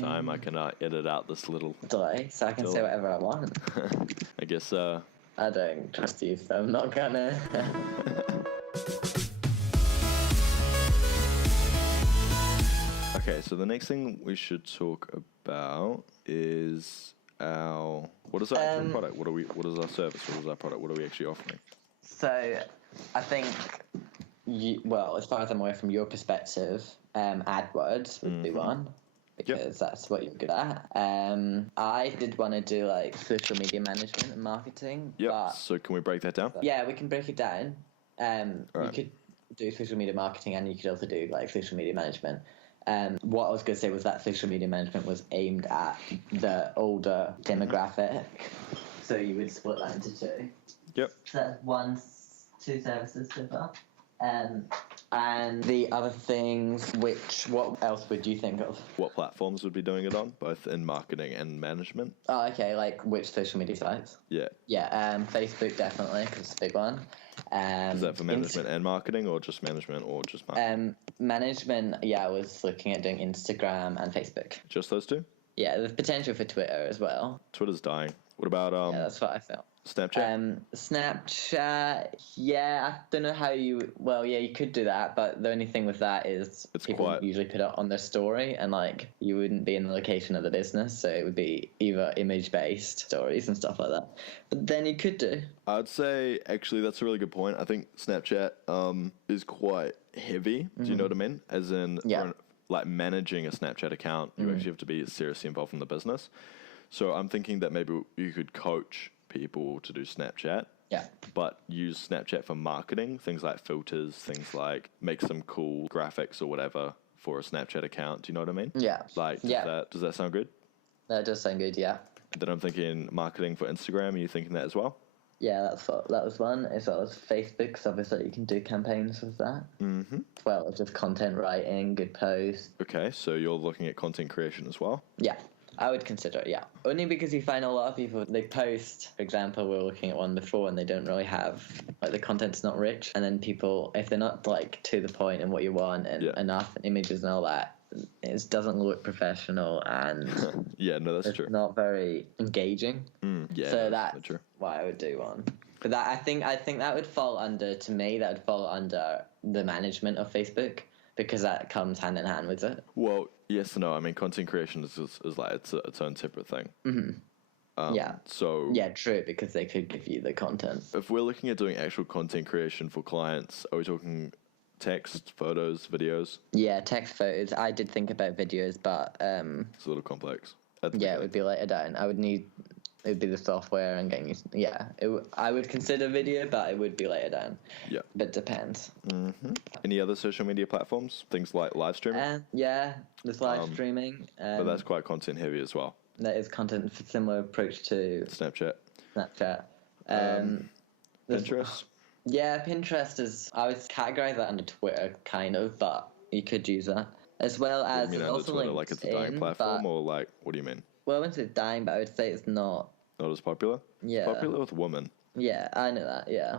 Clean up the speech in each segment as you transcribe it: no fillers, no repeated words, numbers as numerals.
time, I can edit out this little delay, so I can say whatever I want. I guess. I don't trust you, so I'm not gonna. Okay, so the next thing we should talk about is what is our actual product? What is our service? What is our product? What are we actually offering? So, I think, as far as I'm aware from your perspective, AdWords would be one, because that's what you're good at. I did want to do like social media management and marketing. Yep. So can we break that down? Yeah, we can break it down. Right. You could do social media marketing, and you could also do like social media management. What I was going to say was that social media management was aimed at the older demographic, so you would split that into two. Yep. So that's two services so far. And the other things, what else would you think of? What platforms would be doing it on, both in marketing and management? Oh, okay, like which social media sites? Yeah. Yeah, Facebook definitely, because it's a big one. Is that for management and marketing, or just management, or just marketing? Management, yeah, I was looking at doing Instagram and Facebook. Just those two? Yeah, there's potential for Twitter as well. Twitter's dying. What about Yeah, that's what I felt. Snapchat? Snapchat, yeah, I don't know how you... Well, yeah, you could do that, but the only thing with that is people usually put it on their story, and, like, you wouldn't be in the location of the business, so it would be either image-based stories and stuff like that. But then you could do... I'd say, actually, that's a really good point. I think Snapchat is quite heavy. Do you know what I mean? As in, like, managing a Snapchat account, you actually have to be seriously involved in the business. So I'm thinking that maybe you could coach people to do Snapchat, but use Snapchat for marketing, things like filters, things like make some cool graphics or whatever for a Snapchat account. Do you know what I mean? Yeah. Like, does that sound good? That does sound good, yeah. Then I'm thinking marketing for Instagram. Are you thinking that as well? Yeah, that was one, as well as Facebook, because obviously you can do campaigns with that. Mm-hmm. As well as just content writing, good posts. Okay, so you're looking at content creation as well? Yeah. I would consider it, yeah. Only because you find a lot of people, they post, for example, we were looking at one before, and they don't really have, like, the content's not rich. And then people, if they're not, like, to the point and what you want and enough images and all that, it doesn't look professional, and yeah, no, that's true. It's not very engaging. Yeah, so that's why I would do one. But that I think that would fall under, to me, that would fall under the management of Facebook, because that comes hand in hand with it. Well, yes and no. I mean, content creation is like its own separate thing. Mm-hmm. So yeah, true, because they could give you the content. If we're looking at doing actual content creation for clients, are we talking text, photos, videos? Yeah, text, photos. I did think about videos, but it's a little complex. Yeah, it would be later down. It would be the software and getting used. Yeah, I would consider video, but it would be later down. Yeah, but it depends. Mm-hmm. Any other social media platforms? Things like live streaming. Yeah, there's live streaming. But that's quite content heavy as well. That is content, similar approach to Snapchat. Pinterest. Yeah, Pinterest is. I would categorize that under Twitter, kind of, but you could use that as well as. You mean under Twitter, like it's a dying platform, or like what do you mean? Well, I wouldn't say dying, but I would say it's not as popular. Yeah, it's popular with women. Yeah, I know that. Yeah.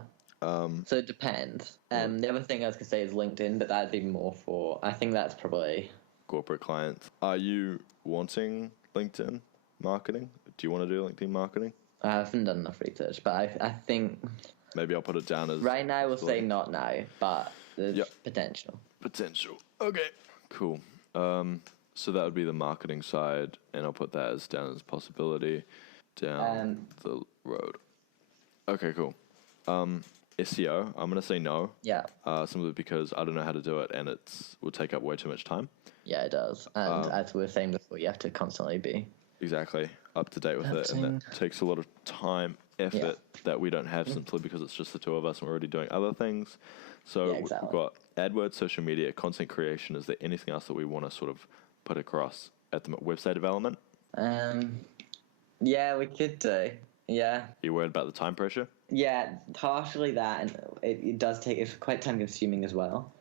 So it depends. The other thing I was gonna say is LinkedIn, but that'd be more for. I think that's probably corporate clients. Are you wanting LinkedIn marketing? Do you want to do LinkedIn marketing? I haven't done enough research, but I think maybe I'll put it down as right now. We'll say not now, but there's potential. Okay. Cool. So that would be the marketing side, and I'll put that down as possibility down the road. Okay, cool. SEO, I'm going to say no. Yeah. Simply because I don't know how to do it, and it will take up way too much time. Yeah, it does. And as we were saying before, you have to constantly be... Exactly. Up to date with it, and that takes a lot of time, effort that we don't have simply because it's just the two of us and we're already doing other things. So we've got AdWords, social media, content creation. Is there anything else that we want to sort of put across at the website development? Yeah, we could do. Yeah. Are you worried about the time pressure? Yeah, partially that, and it does take. It's quite time consuming as well.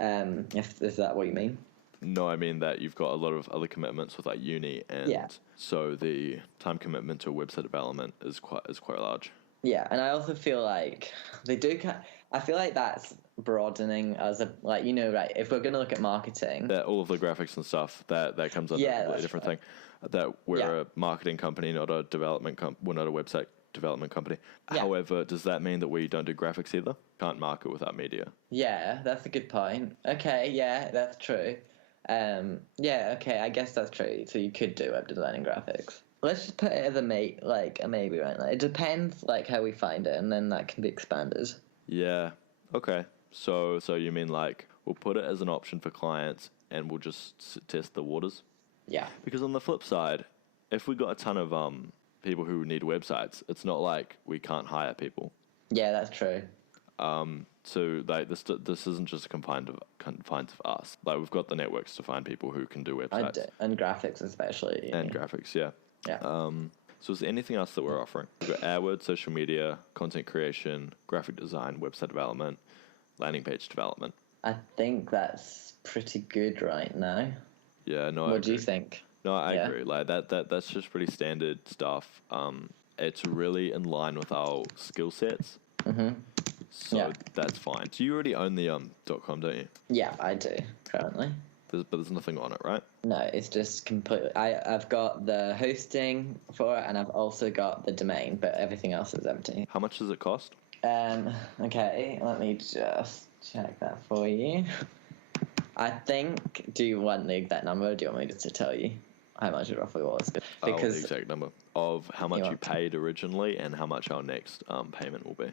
Is that what you mean? No, I mean that you've got a lot of other commitments with like uni, and so the time commitment to website development is quite large. Yeah, and I also feel like they do. I feel like that's broadening as a right. If we're gonna look at marketing, that all of the graphics and stuff that comes under a completely different thing. That we're a marketing company, not a development we're not a website development company. Yeah. However, does that mean that we don't do graphics either? Can't market without media. Yeah, that's a good point. Okay, yeah, that's true. Okay, I guess that's true. So you could do web design and graphics. Let's just put it as a maybe, right? Like, it depends, like, how we find it, and then that can be expanded. Yeah. Okay. So you mean like we'll put it as an option for clients, and we'll just test the waters? Yeah. Because on the flip side, if we got a ton of people who need websites, it's not like we can't hire people. Yeah, that's true. So like this isn't just confined to us. Like we've got the networks to find people who can do websites and graphics especially. And graphics, yeah. Yeah. So is there anything else that we're offering? We've got AdWords, social media, content creation, graphic design, website development, landing page development. I think that's pretty good right now. Yeah, no. What do you think? No, I agree. Like that's just pretty standard stuff. It's really in line with our skill sets. Mm-hmm. So that's fine. So you already own the .com, don't you? Yeah, I do currently. But there's nothing on it, right? No, it's just completely. I've got the hosting for it, and I've also got the domain, but everything else is empty. How much does it cost? Okay, let me just check that for you. I think. Do you want the exact number, or do you want me just to tell you how much it roughly was? Because the exact number of how much you paid originally and how much our next payment will be.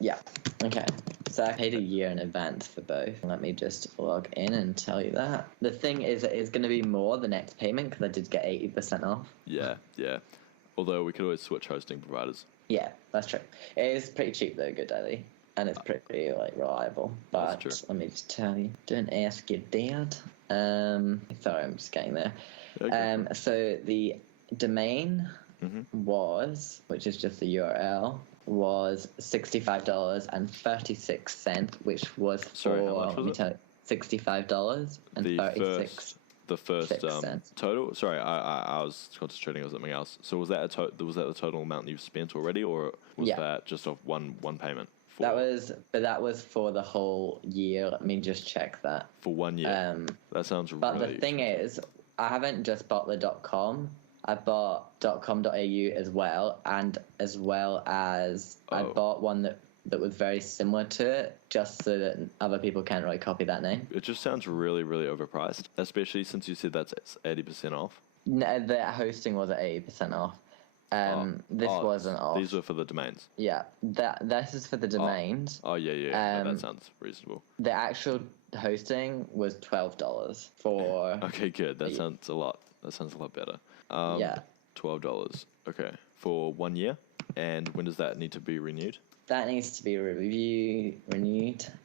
Yeah. Okay. So I paid a year in advance for both. Let me just log in and tell you that. The thing is, it's going to be more the next payment because I did get 80% off. Yeah. Although we could always switch hosting providers. Yeah, that's true. It is pretty cheap though, GoDaddy, and it's pretty reliable. But that's true. Let me just tell you. Don't ask your dad. Sorry, I'm just getting there. Okay. So the domain was, which is just the URL, was $65.36, which was how much was it? $65.36. The first total. Sorry, I was concentrating on something else. So was that the total amount you've spent already, or was that just off one payment? That was for the whole year. Let me just check that. For 1 year. That sounds but really. But the thing is, I haven't just bought the .com. I bought .com.au as well, and as well as I bought one that was very similar to it, just so that other people can't really copy that name. It just sounds really, really overpriced, especially since you said that's 80% off. No, the hosting was at 80% off. This wasn't off. These were for the domains. Yeah, this is for the domains. Yeah. That sounds reasonable. The actual hosting was $12 for. Okay, good. That sounds a lot. That sounds a lot better. $12. Okay, for 1 year. And when does that need to be renewed? That needs to be renewed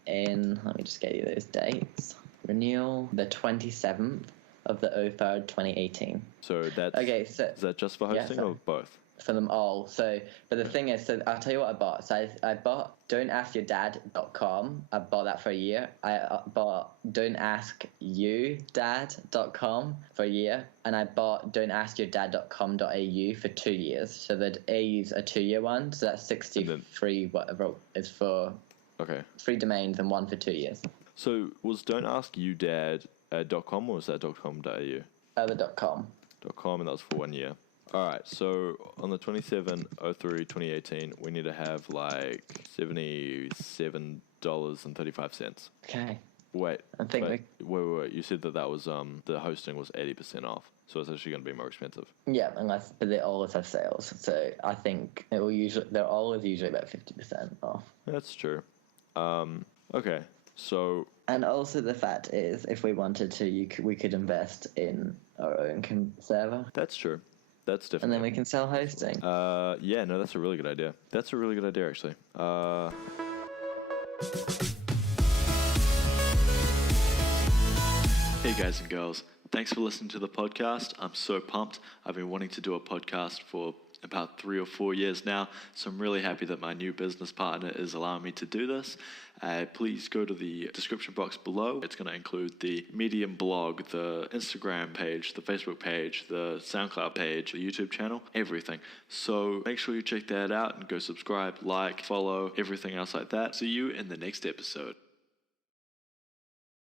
in. Let me just get you those dates. Renewal the 27th of the 03rd, 2018. So that's okay. So is that just for hosting or both? For them all. So, but the thing is, so I'll tell you what I bought. So I bought don'taskyourdad.com. I bought that for a year. I bought don'taskyoudad.com for a year, and I bought don'taskyourdad.com.au for 2 years. So the AU's a 2-year one. So that's 63 whatever is for 3 domains and 1 for 2 years. So was don'taskyoudad.com or was that .com.au? The .com. .com, and that was for 1 year. All right, so on the 27/03/2018, we need to have like $77.35. Okay. Wait. Wait. You said that was the hosting was 80% off, so it's actually going to be more expensive. Yeah, unless they always have sales. So I think they're always usually about 50% off. That's true. Okay, so. And also the fact is, if we wanted to, we could invest in our own server. That's true. That's different. And then we can sell hosting. Yeah, no, that's a really good idea. That's a really good idea, actually. Hey, guys and girls. Thanks for listening to the podcast. I'm so pumped. I've been wanting to do a podcast for about 3 or 4 years now. So I'm really happy that my new business partner is allowing me to do this. Please go to the description box below. It's going to include the Medium blog, the Instagram page, the Facebook page, the SoundCloud page, the YouTube channel, everything. So make sure you check that out and go subscribe, like, follow, everything else like that. See you in the next episode.